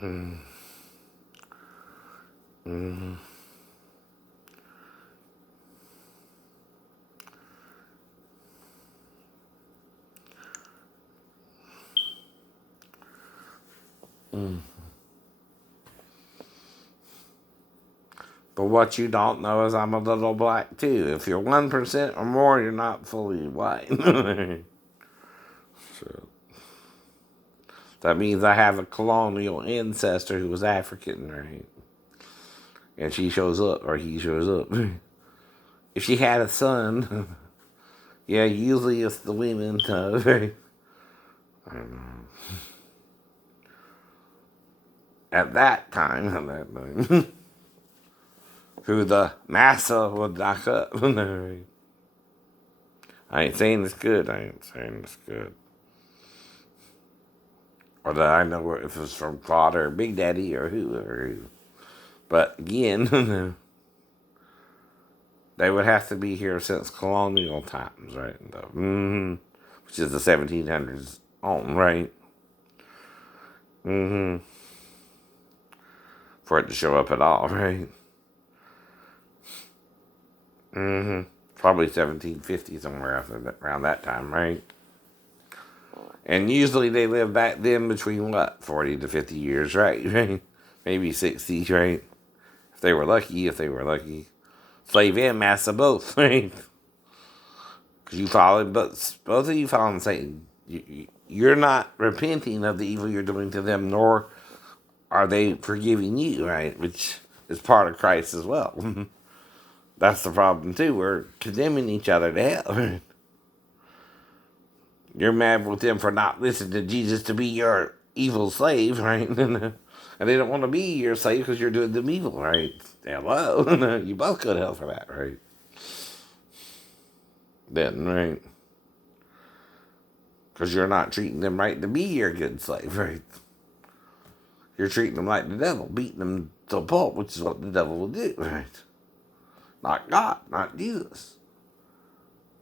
Mm, mm, mm. But what you don't know is I'm a little black too. If you're 1% or more, you're not fully white. So that means I have a colonial ancestor who was African, right? And she shows up, or he shows up. If she had a son, yeah, usually it's the women, right? At that time, who the massa would knock up. I ain't saying it's good. I ain't saying it's good. Or that I know if it's from Claude or Big Daddy or who. But again, they would have to be here since colonial times, right? Which is the 1700s on, right? Mm-hmm. For it to show up at all, right? Mm-hmm. Probably 1750 somewhere after that, around that time, right? And usually they live back then between what, 40 to 50 years, right? Right? Maybe 60, right? If they were lucky. Slave and master both, right? Because you follow, but both of you following Satan. You're not repenting of the evil you're doing to them, nor are they forgiving you, right? Which is part of Christ as well. That's the problem too. We're condemning each other to hell. Right? You're mad with them for not listening to Jesus to be your evil slave, right? And they don't want to be your slave because you're doing them evil, right? Hello, you both go to hell for that, right? Then, right? Because you're not treating them right to be your good slave, right? You're treating them like the devil, beating them to a pulp, which is what the devil will do, right? Not God, not Jesus.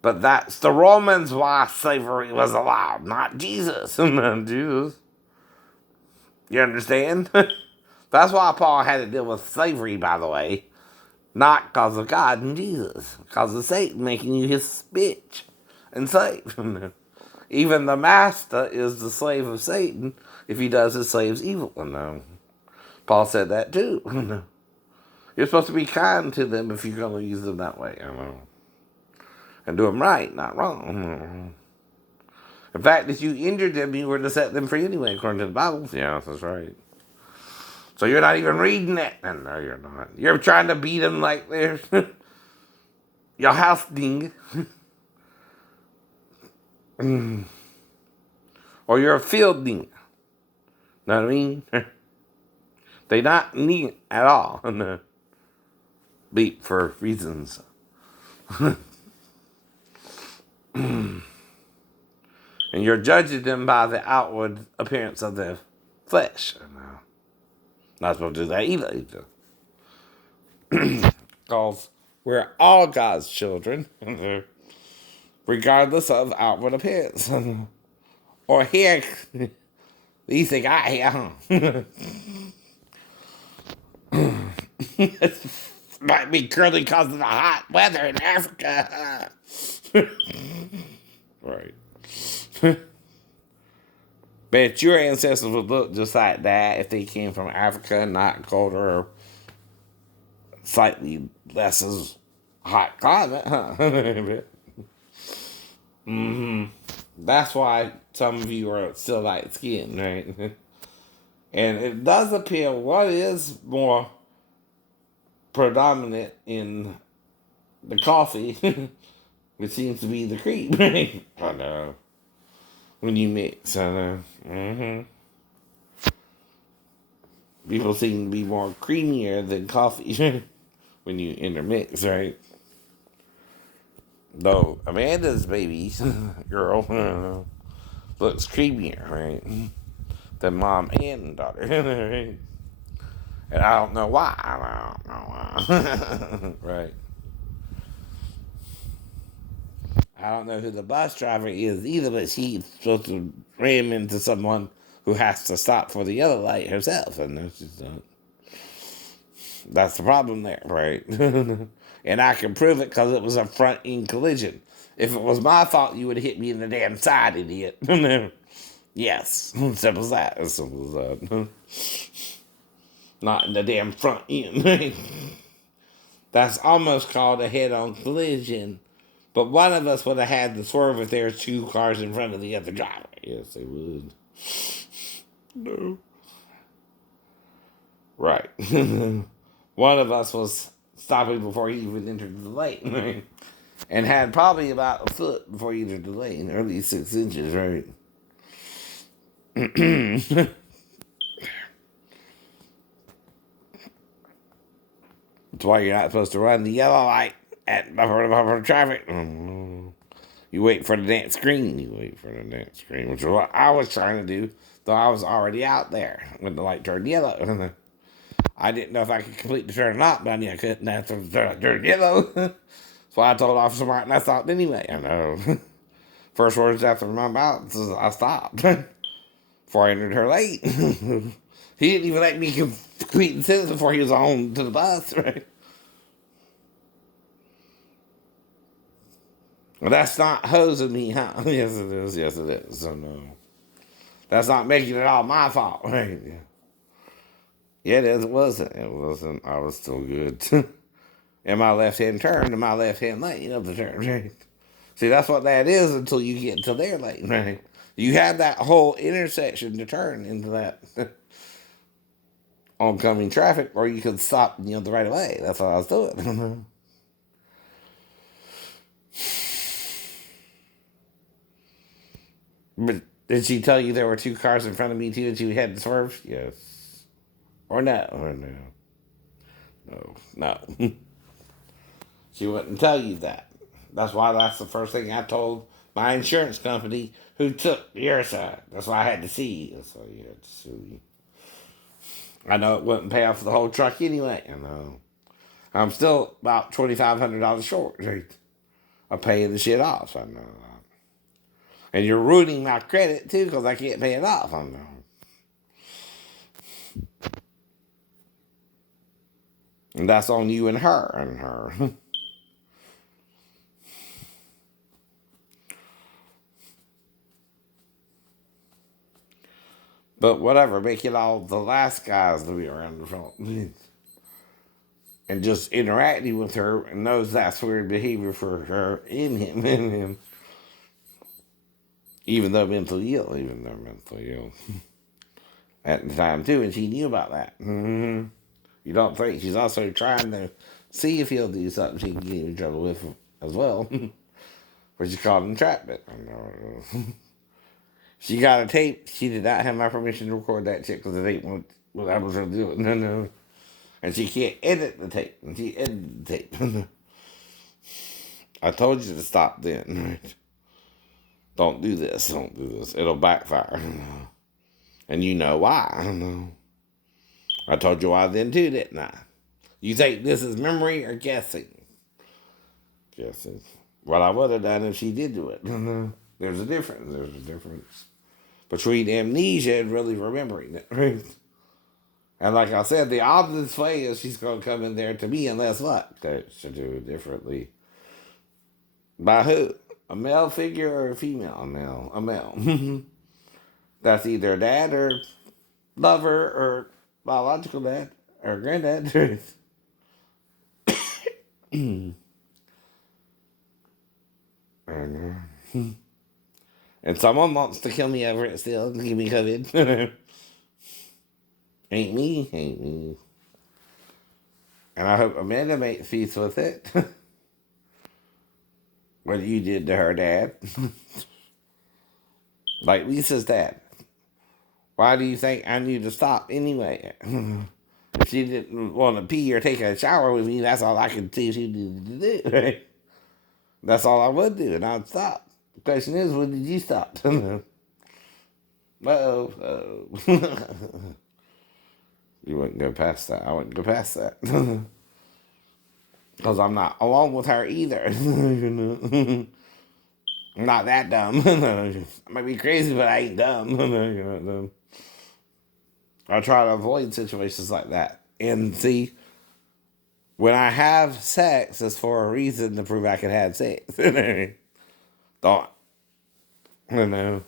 But that's the Romans why slavery was allowed, not Jesus. Not Jesus. You understand? That's why Paul had to deal with slavery, by the way. Not because of God and Jesus. Because of Satan making you his bitch and slave. Even the master is the slave of Satan if he does his slaves evil. No. Paul said that too. You're supposed to be kind to them if you're going to use them that way. And do them right, not wrong. In fact, if you injured them, you were to set them free anyway, according to the Bible. Yeah, that's right. So you're not even reading it. No, you're not. You're trying to beat them like they're your house ding. Or you're a field ding. Know what I mean? They not neat at all. Beat for reasons. And you're judging them by the outward appearance of their flesh. No, not supposed to do that either. Because we're all God's children, regardless of outward appearance. Or here, you think I am. Might be curly because of the hot weather in Africa. Right. Bet your ancestors would look just like that if they came from Africa, not colder or slightly less as hot climate, huh? That's why some of you are still light skinned, right? And it does appear what is more predominant in the coffee, which seems to be the cream, right? I know. When you mix, I know. People seem to be more creamier than coffee when you intermix, right? Though Amanda's baby girl looks creamier, right? Than mom and daughter, right? And I don't know why. I don't know why. Right. I don't know who the bus driver is either, but she's supposed to ram into someone who has to stop for the yellow light herself. And that's the problem there, right? And I can prove it because it was a front end collision. If it was my fault, you would have hit me in the damn side, idiot. Yes, simple as that. As simple as that. Not in the damn front end. That's almost called a head-on collision. But one of us would have had to swerve if there were two cars in front of the other driver. Yes, they would. No. Right. One of us was stopping before he even entered the lane, right? And had probably about a foot before he entered the lane, or at least 6 inches, right? That's why you're not supposed to run the yellow light at buffer traffic. You wait for the dance screen. Which is what I was trying to do, though I was already out there when the light turned yellow. I didn't know if I could complete the turn or not, but I knew I couldn't after the turn yellow. That's why I told Officer Martin I stopped anyway. I know. First words after my mouth was I stopped before I entered her lane. He didn't even let me complete the sentence before he was on to the bus, right? Well, that's not hosing me, huh? Yes, it is. Yes, it is. So, no. That's not making it all my fault, right? Yeah, it wasn't. It wasn't. I was still good. In my left-hand turn, in my left-hand lane of the turn, right? See, that's what that is until you get to their lane, right? You have that whole intersection to turn into that oncoming traffic, or you could stop, the right way. That's what I was doing. But did she tell you there were two cars in front of me too, and you had to swerve? Yes. Or no? Or no? No. She wouldn't tell you that. That's why that's the first thing I told my insurance company, who took your side. That's why I had to see you. So you had to sue. I know it wouldn't pay off the whole truck anyway. I know. I'm still about $2,500 short, right? I'm paying the shit off. I know. And you're ruining my credit too, because I can't pay it off. I know. And that's on you and her. But whatever, make it all the last guys to be around the front. And just interacting with her and knows that's weird behavior for her in him. Even though mentally ill. At the time too, and she knew about that. Mm-hmm. You don't think she's also trying to see if he'll do something she can get in trouble with as well. Which is called entrapment. She got a tape. She did not have my permission to record that shit because the tape what I was going to do it. No. And she can't edit the tape. And she edited the tape. I told you to stop then. Right? Don't do this. It'll backfire. And you know why. I told you why then too, didn't I? You think this is memory or guessing? Guessing. What I would have done if she did do it. There's a difference between amnesia and really remembering it, right? And like I said, the obvious way is she's going to come in there to me unless what? That should do it differently. By who? A male figure or a female? A male. That's either dad or lover or biological dad or granddad. And someone wants to kill me over it still, give me COVID. Ain't me. And I hope Amanda makes peace with it. What you did to her dad. Like Lisa's dad. Why do you think I need to stop anyway? If she didn't want to pee or take a shower with me, that's all I could see she needed to do, right? That's all I would do, and I'd stop. The question is, when did you stop? Uh-oh. You wouldn't go past that. I wouldn't go past that. Because I'm not alone with her either. I'm not that dumb. I might be crazy, but I ain't dumb. You're not dumb. I try to avoid situations like that. And see, when I have sex, it's for a reason to prove I can have sex. Thought, you know.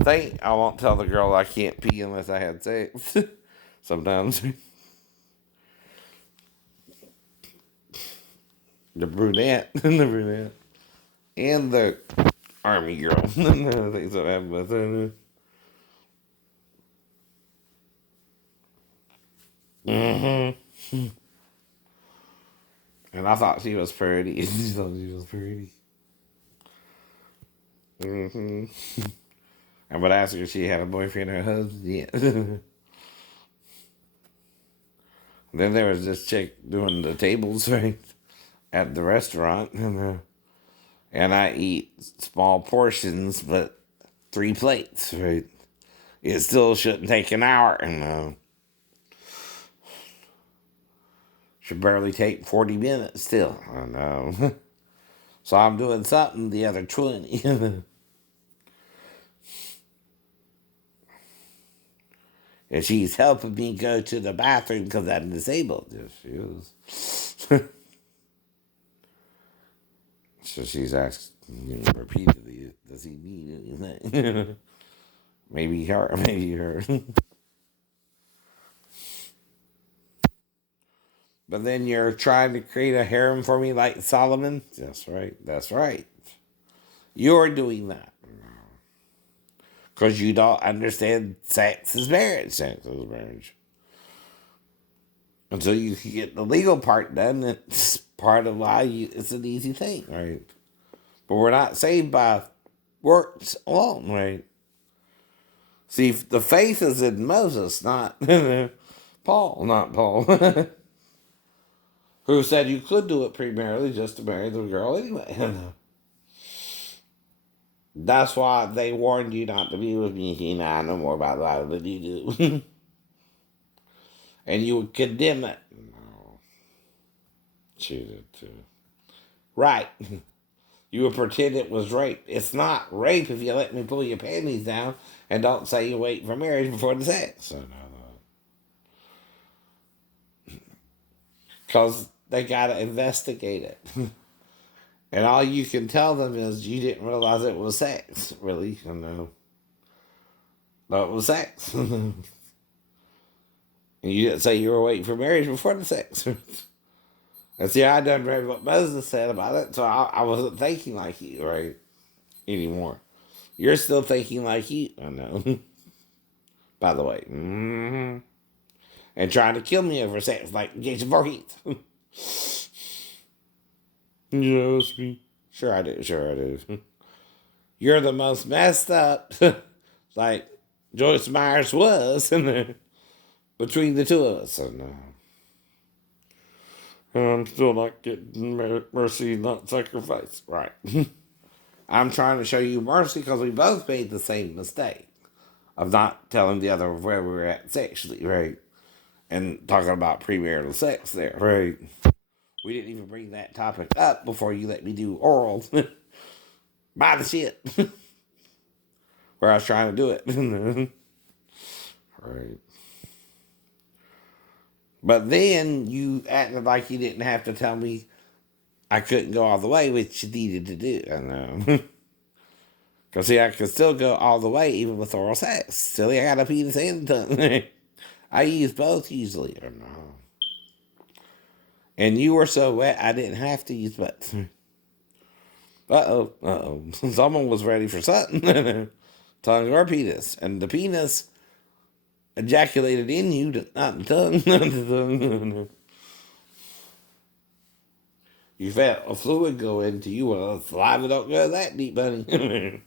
Think I won't tell the girl I can't pee unless I had sex. Sometimes. The brunette. The brunette. And the army girl. Things that happen with her. Mm-hmm. And I thought she was pretty. She thought she was pretty. Mm-hmm. I would ask her if she had a boyfriend or a husband. Yeah. Then there was this chick doing the tables, right, at the restaurant. And I eat small portions, but 3 plates, right? It still shouldn't take an hour. And should barely take 40 minutes still. I know. So I'm doing something the other 20. And she's helping me go to the bathroom because I'm disabled. Yes, she is. So she's asked repeatedly, does he need anything? Maybe her, maybe her. But then you're trying to create a harem for me like Solomon? That's right, that's right. You're doing that. Because you don't understand sex is marriage. Sex is marriage. Until you can get the legal part done, it's part of why it's an easy thing, right? But we're not saved by works alone, right? See, the faith is in Moses, not Paul, not Paul. Who said you could do it premarital just to marry the girl anyway. That's why they warned you not to be with me. I know more about the Bible than you do. And you would condemn it. No. She did too. Right. You would pretend it was rape. It's not rape if you let me pull your panties down and don't say you wait for marriage before the sex. So, no. Because they got to investigate it. And all you can tell them is you didn't realize it was sex, really. No, it was sex. And you didn't say you were waiting for marriage before the sex. And see, I done read what Moses said about it, so I wasn't thinking like you, right, anymore. You're still thinking like you, I know. By the way. Mm-hmm. And trying to kill me over sex like Jason Voorhees. Yes, me. Sure I do. You're the most messed up, like Joyce Myers was between the two of us. So no. I'm still not getting mercy, not sacrifice. Right. I'm trying to show you mercy because we both made the same mistake of not telling the other where we were at sexually, right? And talking about premarital sex there, right? We didn't even bring that topic up before you let me do oral. Buy the shit. Where I was trying to do it. Right. But then you acted like you didn't have to tell me I couldn't go all the way, which you needed to do. I know. Because, see, I could still go all the way even with oral sex. Silly, I got a penis and a tongue. I use both usually. I know. And you were so wet, I didn't have to use both. Uh-oh. Someone was ready for something. Tongue or penis. And the penis ejaculated in you, not the tongue. Not the tongue. You felt a fluid go into you. Well, saliva don't go that deep, buddy.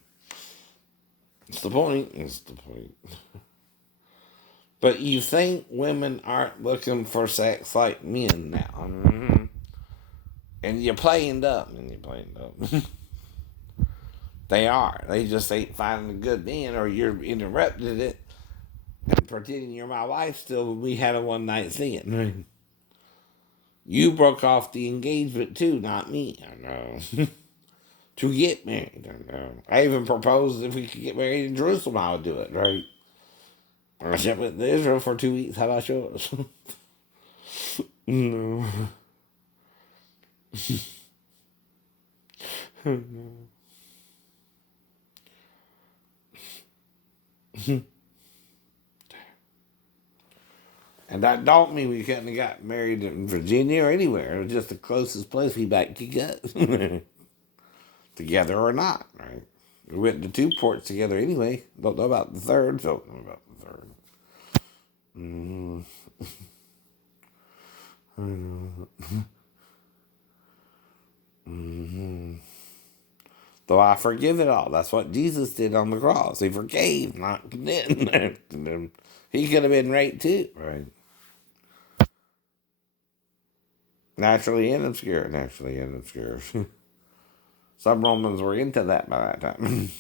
It's the point. It's the point. But you think women aren't looking for sex like men now. Mm-hmm. And you're playing dumb. They are. They just ain't finding a good man, or you're interrupting it and pretending you're my wife still when we had a one night stand. Right? You broke off the engagement too, not me. I know. To get married. I know. I even proposed if we could get married in Jerusalem, I would do it, right? I went to Israel for 2 weeks. How about yours? No. And that don't mean we couldn't have got married in Virginia or anywhere. It was just the closest place we back could go. Together or not, right? We went to 2 ports together anyway. Don't know about the third. Don't know about the third. Mm. Mm-hmm. Though I forgive it all. That's what Jesus did on the cross. He forgave, not condemned. He could have been raped too, right? Naturally and obscure. Naturally and obscure. Some Romans were into that by that time.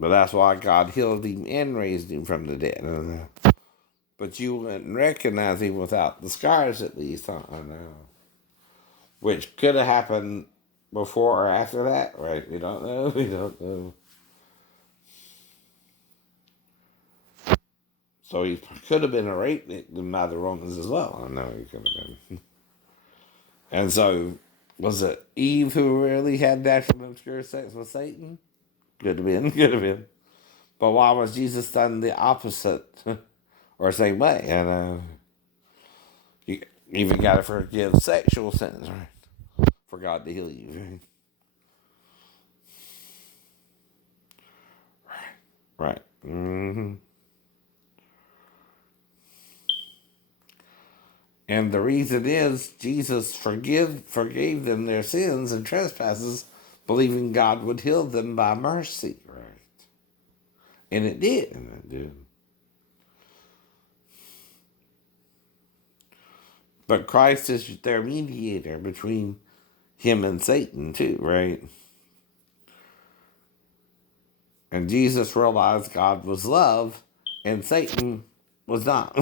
But that's why God healed him and raised him from the dead. But you wouldn't recognize him without the scars, at least. I know. Which could have happened before or after that, right? We don't know. We don't know. So he could have been a rape victim by the Romans as well. I know he could have been. And so, was it Eve who really had natural obscure sex with Satan? Could have been. Could have been. But why was Jesus done the opposite or same way? And you even got to forgive sexual sins, right? For God to heal you, right? Mm-hmm. And the reason is Jesus forgave them their sins and trespasses, believing God would heal them by mercy, right? And it did, and it did. But Christ is their mediator between him and Satan too, right? And Jesus realized God was love and Satan was not.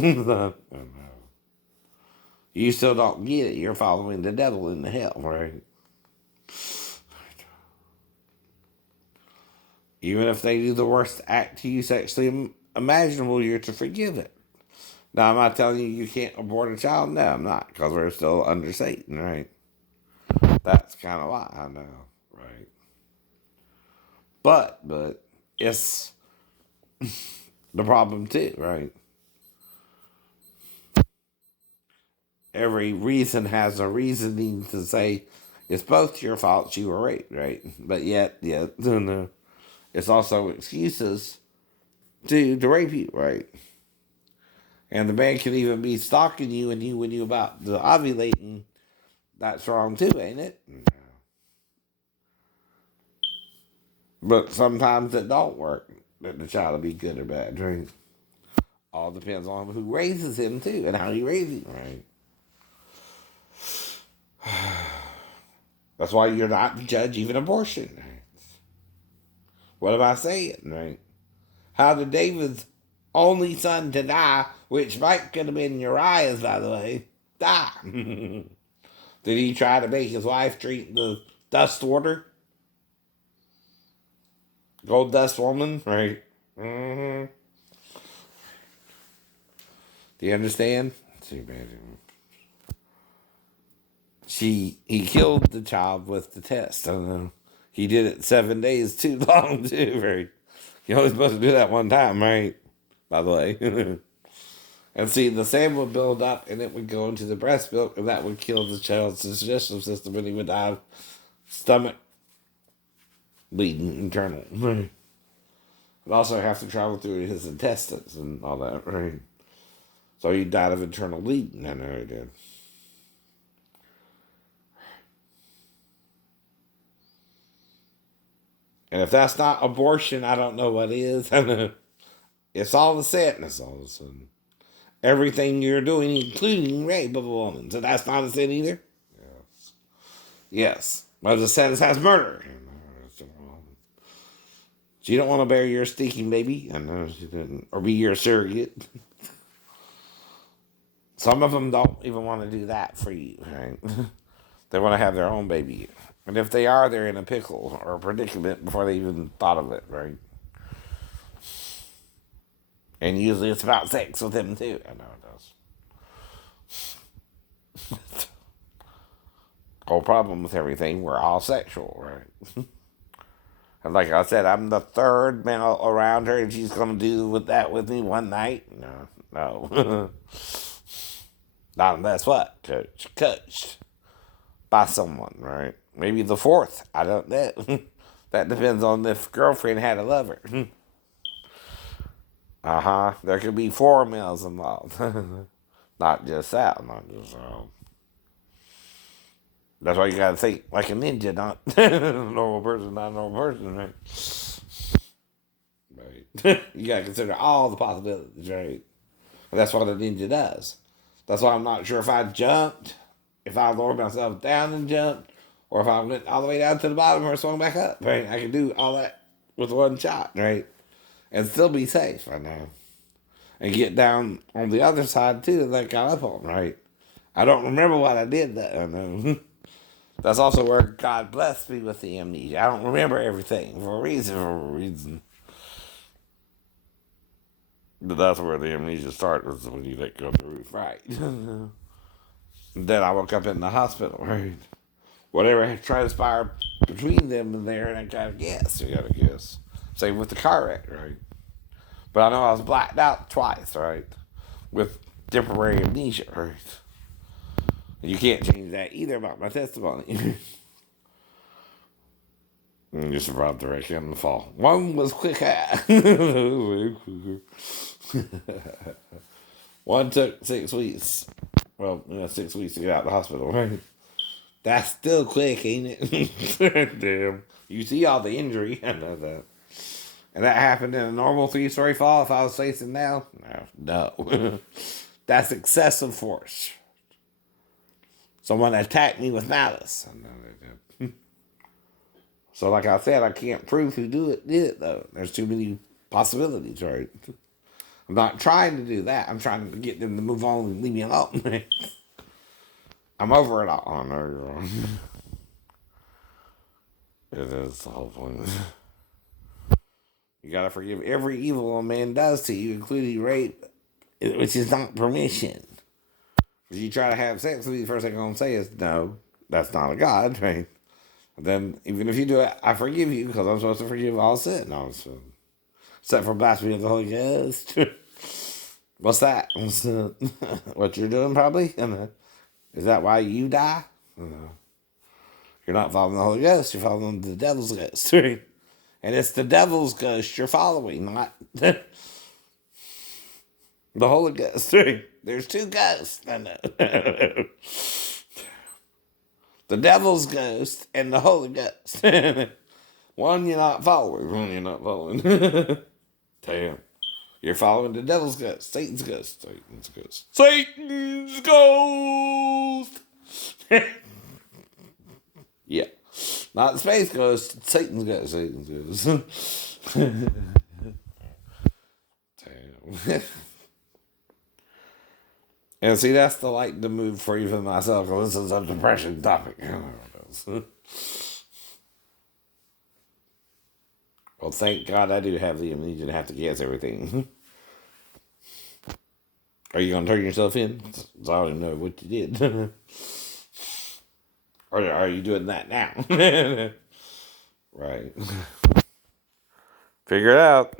You still don't get it. You're following the devil into hell, right? Even if they do the worst act to you sexually imaginable, you're to forgive it. Now, I'm not telling you you can't abort a child. No, I'm not, because we're still under Satan, right? That's kind of why I know, right? But it's the problem too, right? Every reason has a reasoning to say it's both your fault you were raped, right? But yet, yeah, no, it's also excuses to rape you, right? And the man can even be stalking you and when you about the ovulating. That's wrong too, ain't it? But sometimes it don't work. That the child will be good or bad, right? All depends on who raises him too and how you raise him, right? That's why you're not to judge even abortion. Right? What am I saying, right? How did David's only son to die, which might could have been Uriah's, by the way, die? Did he try to make his wife drink the dust water? Gold dust woman, right? Mm-hmm. Do you understand? Too bad. He killed the child with the test. I don't know. He did it 7 days too long too, right? You're only supposed to do that one time, right? By the way. And see, the same would build up and it would go into the breast milk and that would kill the child's digestive system and he would have stomach bleeding internal. Right. Would also have to travel through his intestines and all that, right? So he died of internal bleeding. I know he did. And if that's not abortion, I don't know what is. It's all the sadness all of a sudden. Everything you're doing, including rape of a woman. So that's not a sin either? Yes. Yes. But the sentence has murder. So you don't want to bear your stinking baby? I know she didn't. Or be your surrogate. Some of them don't even want to do that for you, right? They want to have their own baby. And if they are, they're in a pickle or a predicament before they even thought of it, right? And usually it's about sex with him too. I know it does. Whole problem with everything, we're all sexual, right? And like I said, I'm the third male around her, and she's gonna do with that with me one night. No, no, not unless what coached by someone, right? Maybe the fourth. I don't know. That depends on if girlfriend had a lover. There could be four males involved, not just that. Not just. That's why you gotta think like a ninja, not a normal person, not a normal person, right? Right. You gotta consider all the possibilities, right? And that's what a ninja does. That's why I'm not sure if I jumped, if I lowered myself down and jumped, or if I went all the way down to the bottom or swung back up. Right? I can do all that with one shot, right? And still be safe, I know. And get down on the other side too that I got up on, right? I don't remember what I did that, I know. That's also where God blessed me with the amnesia. I don't remember everything for a reason. But that's where the amnesia starts, is when you let go of the roof. Right. Then I woke up in the hospital, right? Whatever transpired between them and there, and I gotta guess. You gotta guess. Same with the car wreck, right? But I know I was blacked out twice, right? With temporary amnesia, right? You can't change that either about my testimony. You survived the wreck and the fall. One was quick. One took 6 weeks. Well, 6 weeks to get out of the hospital, right? That's still quick, ain't it? Damn. You see all the injury. I know that. And that happened in a normal 3-story fall if I was facing now? No. That's excessive force. Someone attacked me with malice. I know they did. So like I said, I can't prove who did it though. There's too many possibilities, right? I'm not trying to do that. I'm trying to get them to move on and leave me alone. I'm over it all. Oh, no, you're wrong. It is the whole point. You gotta forgive every evil a man does to you, including rape, which is not permission. If you try to have sex with me, the first thing I'm gonna say is, no, that's not a God, right? Then, even if you do it, I forgive you, because I'm supposed to forgive all sin. No, except for blasphemy of the Holy Ghost. What's that? What you're doing, probably? Is that why you die? You're not following the Holy Ghost, you're following the devil's ghost. Right? And it's the devil's ghost you're following, not the Holy Ghost. Right? There's two ghosts. The devil's ghost and the Holy Ghost. One you're not following, one you're not following. Damn. You're following the devil's ghost, Satan's ghost, Satan's ghost. Satan's ghost! Yeah. Not the space ghost, Satan's ghost, Satan's ghost. Damn. And see, that's the move for even myself, because this is a depression topic. Well, thank God I do have the amnesia to have to guess everything. Are you going to turn yourself in? So I don't know what you did. Or are you doing that now? Right. Figure it out.